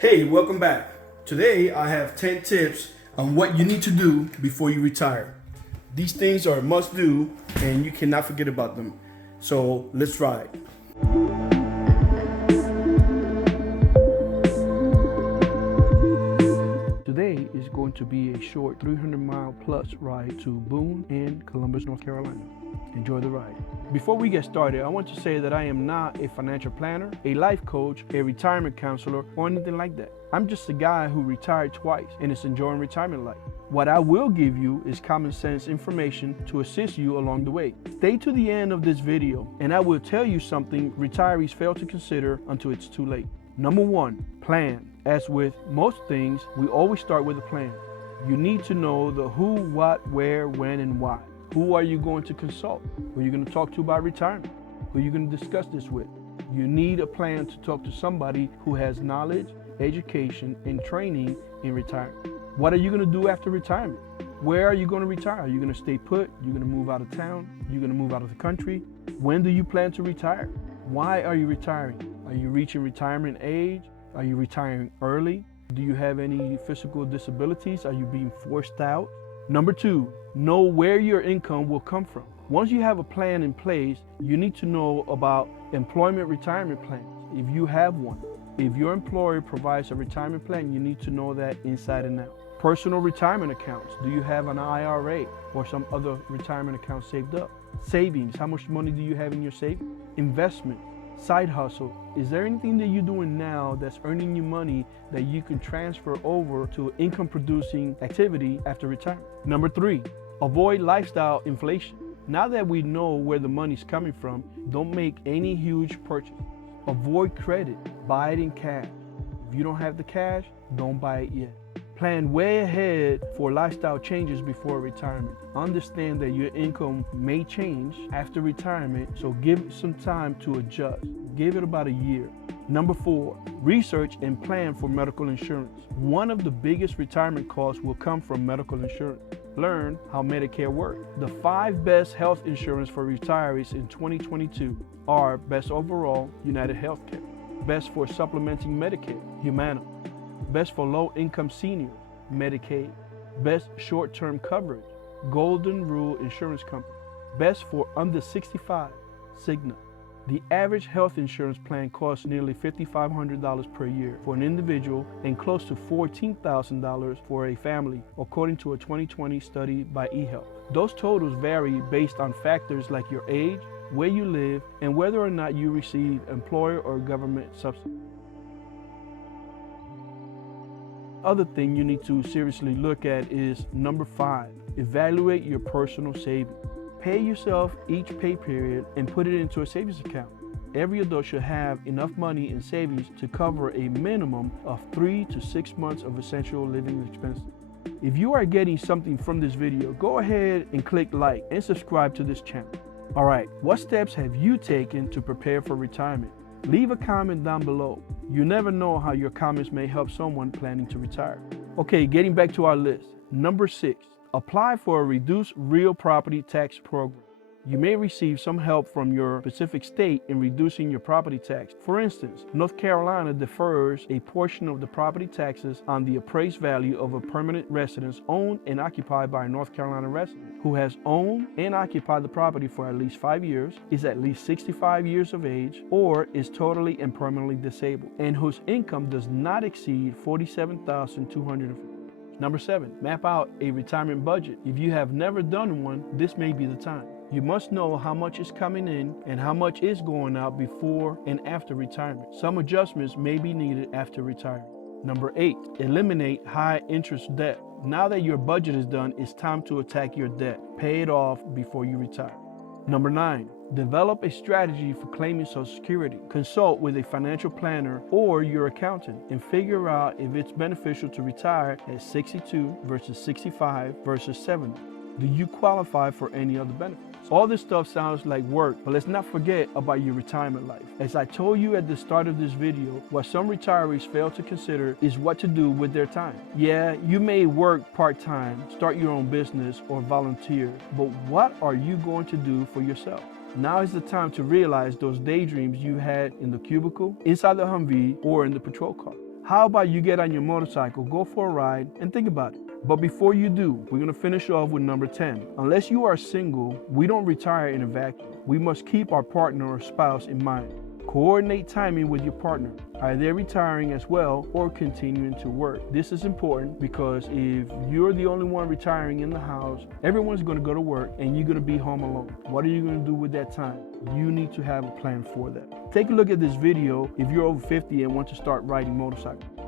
Hey, welcome back. Today I have 10 tips on what you need to do before you retire. These things are a must do and you cannot forget about them. So let's ride. Today is going to be a short 300-mile plus ride to Boone and Columbus, North Carolina. Enjoy the ride. Before we get started, I want to say that I am not a financial planner, a life coach, a retirement counselor, or anything like that. I'm just a guy who retired twice and is enjoying retirement life. What I will give you is common sense information to assist you along the way. Stay to the end of this video and I will tell you something retirees fail to consider until it's too late. Number one, plan. As with most things, we always start with a plan. You need to know the who, what, where, when, and why. Who are you going to consult? Who are you going to talk to about retirement? Who are you going to discuss this with? You need a plan to talk to somebody who has knowledge, education, and training in retirement. What are you going to do after retirement? Where are you going to retire? Are you going to stay put? Are you going to move out of town? Are you going to move out of the country? When do you plan to retire? Why are you retiring? Are you reaching retirement age? Are you retiring early? Do you have any physical disabilities? Are you being forced out? Number two, know where your income will come from. Once you have a plan in place, you need to know about employment retirement plans, if you have one. If your employer provides a retirement plan, you need to know that inside and out. Personal retirement accounts. Do you have an IRA or some other retirement account saved up? Savings. How much money do you have in your savings? Investment. Side hustle. Is there anything that you're doing now that's earning you money that you can transfer over to income producing activity after retirement? Number three, avoid lifestyle inflation. Now that we know where the money's coming from, don't make any huge purchase. Avoid credit, buy it in cash. If you don't have the cash, don't buy it yet. Plan way ahead for lifestyle changes before retirement. Understand that your income may change after retirement, so give it some time to adjust. Give it about a year. Number four, research and plan for medical insurance. One of the biggest retirement costs will come from medical insurance. Learn how Medicare works. The 5 best health insurance for retirees in 2022 are Best Overall, United Healthcare. Best for supplementing Medicare, Humana. Best for low-income seniors, Medicaid. Best short-term coverage, Golden Rule Insurance Company. Best for under 65, Cigna. The average health insurance plan costs nearly $5,500 per year for an individual and close to $14,000 for a family, according to a 2020 study by eHealth. Those totals vary based on factors like your age, where you live, and whether or not you receive employer or government subsidy. Other thing you need to seriously look at is number 5, evaluate your personal savings. Pay yourself each pay period and put it into a savings account. Every adult should have enough money in savings to cover a minimum of 3 to 6 months of essential living expenses. If you are getting something from this video, go ahead and click like and subscribe to this channel. All right, what steps have you taken to prepare for retirement? Leave a comment down below. You never know how your comments may help someone planning to retire. Okay, getting back to our list. Number 6, apply for a reduced real property tax program. You may receive some help from your specific state in reducing your property tax. For instance, North Carolina defers a portion of the property taxes on the appraised value of a permanent residence owned and occupied by a North Carolina resident who has owned and occupied the property for at least 5 years, is at least 65 years of age, or is totally and permanently disabled, and whose income does not exceed $47,250. Number 7, map out a retirement budget. If you have never done one, this may be the time. You must know how much is coming in and how much is going out before and after retirement. Some adjustments may be needed after retirement. Number 8, eliminate high interest debt. Now that your budget is done, it's time to attack your debt. Pay it off before you retire. Number 9, develop a strategy for claiming Social Security. Consult with a financial planner or your accountant and figure out if it's beneficial to retire at 62 versus 65 versus 70. Do you qualify for any other benefits? All this stuff sounds like work, but let's not forget about your retirement life. As I told you at the start of this video, what some retirees fail to consider is what to do with their time. Yeah, you may work part-time, start your own business, or volunteer, but what are you going to do for yourself? Now is the time to realize those daydreams you had in the cubicle, inside the Humvee, or in the patrol car. How about you get on your motorcycle, go for a ride, and think about it. But before you do, we're gonna finish off with number 10. Unless you are single, we don't retire in a vacuum. We must keep our partner or spouse in mind. Coordinate timing with your partner. Are they retiring as well or continuing to work? This is important because if you're the only one retiring in the house, everyone's gonna go to work and you're gonna be home alone. What are you gonna do with that time? You need to have a plan for that. Take a look at this video if you're over 50 and want to start riding motorcycles.